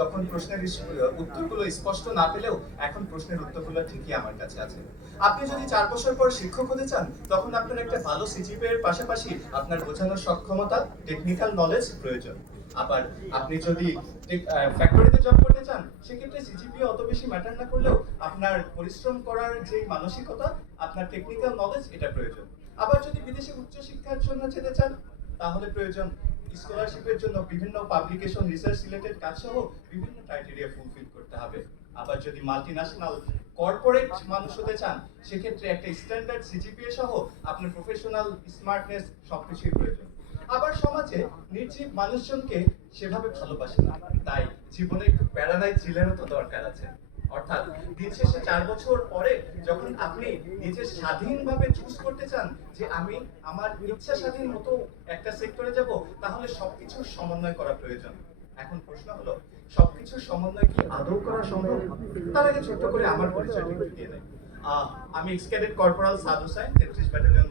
তখন প্রশ্নের উত্তরগুলো স্পষ্ট না পেলেও এখন প্রশ্নের উত্তরগুলো ঠিকই আমার কাছে আছে। আপনি যদি ৪ বছর পর শিক্ষক হতে চান, তখন আপনার একটা ভালো সিজিপিএ এর পাশাপাশি আপনার বোঝানোর সক্ষমতা, টেকনিক্যাল নলেজ প্রয়োজন। আবার আপনি যদি ফ্যাক্টরিতে জব করতে চান, সেক্ষেত্রে সিজিপিএ অত বেশি ম্যাটার না করলেও আপনার পরিশ্রম করার যে মানসিকতা, আপনার টেকনিক্যাল নলেজ এটা প্রয়োজন। আবার যদি বিদেশে উচ্চশিক্ষার জন্য যেতে চান, তাহলে প্রয়োজন স্কলারশিপের জন্য বিভিন্ন পাবলিকেশন, রিসার্চ রিলেটেড কাজ সহ বিভিন্ন ক্রাইটেরিয়া ফুলফিল করতে হবে। আবার যদি মাল্টিন্যাশনাল কর্পোরেট মানুষ হতে চান, সেক্ষেত্রে একটা স্ট্যান্ডার্ড সিজিপিএ সহ আপনার প্রফেশনাল স্মার্টনেস সবকিছুই প্রয়োজন। আবার সমাজে নির্জীব মানুষজনকে সেভাবে ভালোবাসে না, তাই জীবনে একটু প্যারালাইজ থ্রিলারও তো দরকার আছে। অর্থাৎ দিন শেষে ৪ বছর পরে যখন আপনি নিজের স্বাধীনভাবে চুজ করতে চান যে আমি আমার ইচ্ছা স্বাধীন মতো একটা সেক্টরে যাব, তাহলে সবকিছুর সমন্বয় করা প্রয়োজন। এখন প্রশ্ন হলো, সবকিছুর সমন্বয় কি আদৌ করা সম্ভব? তার আগে ছোট্ট করে আমার পরিচয়টা একটু দিয়ে দেয়। আমি এক্স ক্যাডেট কর্পোরাল সাদ হোসাইন, ৩৩ ব্যাটালিয়ন